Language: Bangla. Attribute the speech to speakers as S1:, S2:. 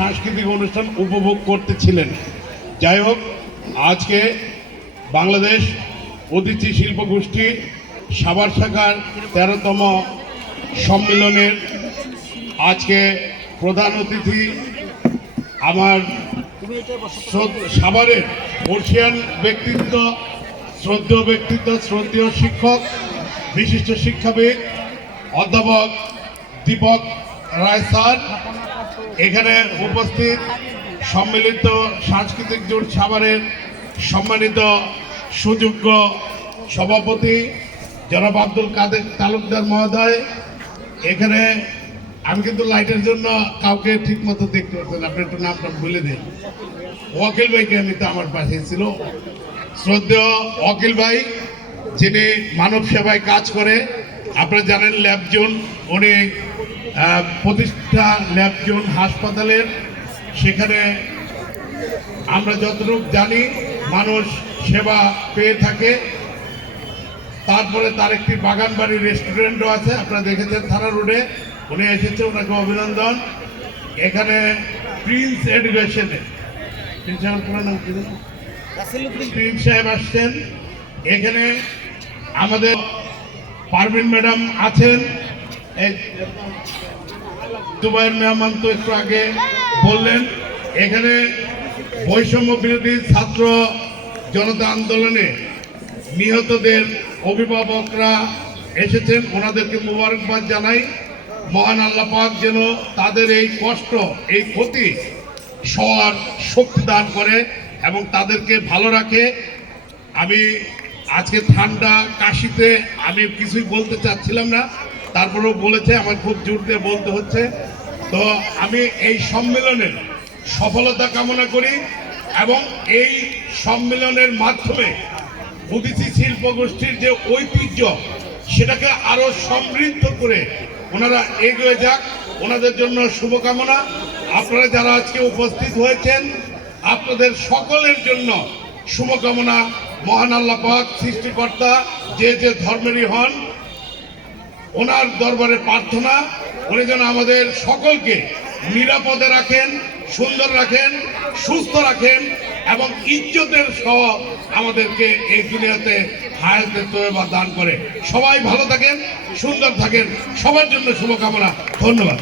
S1: সাংস্কৃতিক অনুষ্ঠান উপভোগ করতেছিলেন। যাই হোক, আজকে বাংলাদেশ অতিথি শিল্প গোষ্ঠী সাভার শাখার তেরোতম সম্মেলনের আজকে প্রধান অতিথি আমার সাভারের বর্ষিয়ান ব্যক্তিত্ব, শ্রদ্ধেয় ব্যক্তিত্ব, শ্রদ্ধেয় শিক্ষক, বিশিষ্ট শিক্ষাবিদ, অধ্যাপক দীপক রায় স্যার এখানে উপস্থিত সম্মিলিত সাংস্কৃতিক জোট সাভারের সম্মানিত সুযোগ্য সভাপতি জনাব আব্দুল কাদের তালুকদার মহোদয়। এখানে আমি কিন্তু লাইটের জন্য কাউকে ঠিক মতো দেখতে পাচ্ছি না। আপনি একটু নামটা বলে দিন। ওয়াকিল ভাইকে আমি তো আমার পাশে ছিল। শ্রদ্ধেয় অকিল ভাই, যিনি মানব সেবায় কাজ করে, আপনারা জানেন ল্যাব জোন উনি প্রতিষ্ঠা ল্যাব জোন হাসপাতালের। সেখানে আমরা যতটুকু জানি মানুষ সেবা পেয়ে থাকে। তারপরে তার একটি বাগান বাড়ি রেস্টুরেন্টও আছে আপনারা দেখেছেন থানা রোডে। উনি এসেছে ওনাকে অভিনন্দন। এখানে প্রিন্স এডুকেশনে? প্রিন্স সাহেব আসছেন। এখানে আমাদের পারভিন ম্যাডাম আছেন। দুবাইয়ের মেহমান তো একটু আগে বললেন, এখানে বৈষম্য বিরোধী ছাত্র জনতা আন্দোলনে নিহতদের অভিভাবকরা এসেছেন। ওনাদেরকে মোবারকবাদ জানাই। মহান আল্লাহ পাক যেন তাদের এই কষ্ট, এই ক্ষতি সবার শক্তি দান করে এবং তাদেরকে ভালো রাখে। আমি আজকে ঠান্ডা কাশিতে আমি কিছুই বলতে চাচ্ছিলাম না। তারপরেও বলেছে, আমার খুব জোর দিয়ে বলতে হচ্ছে। তো আমি এই সম্মেলনের সফলতা কামনা করি এবং এই সম্মেলনের মাধ্যমে অতিথি শিল্প গোষ্ঠীর যে ঐতিহ্য, সেটাকে আরও সমৃদ্ধ করে ওনারা এগিয়ে যাক। ওনাদের জন্য শুভকামনা। আপনারা যারা আজকে উপস্থিত হয়েছেন, আপনাদের সকলের জন্য শুভকামনা। মহান আল্লাহ সৃষ্টিকর্তা যে যে ধর্মেরই হন ওনার দরবারে প্রার্থনা উনি যেন আমাদের সকলকে নিরাপদে রাখেন, সুন্দর রাখেন, সুস্থ রাখেন এবং ইজ্জতের সহ আমাদেরকে এই দুনিয়াতে হায়াতের তৈবা দান করে। সবাই ভালো থাকেন, সুন্দর থাকেন। সবার জন্য শুভকামনা। ধন্যবাদ।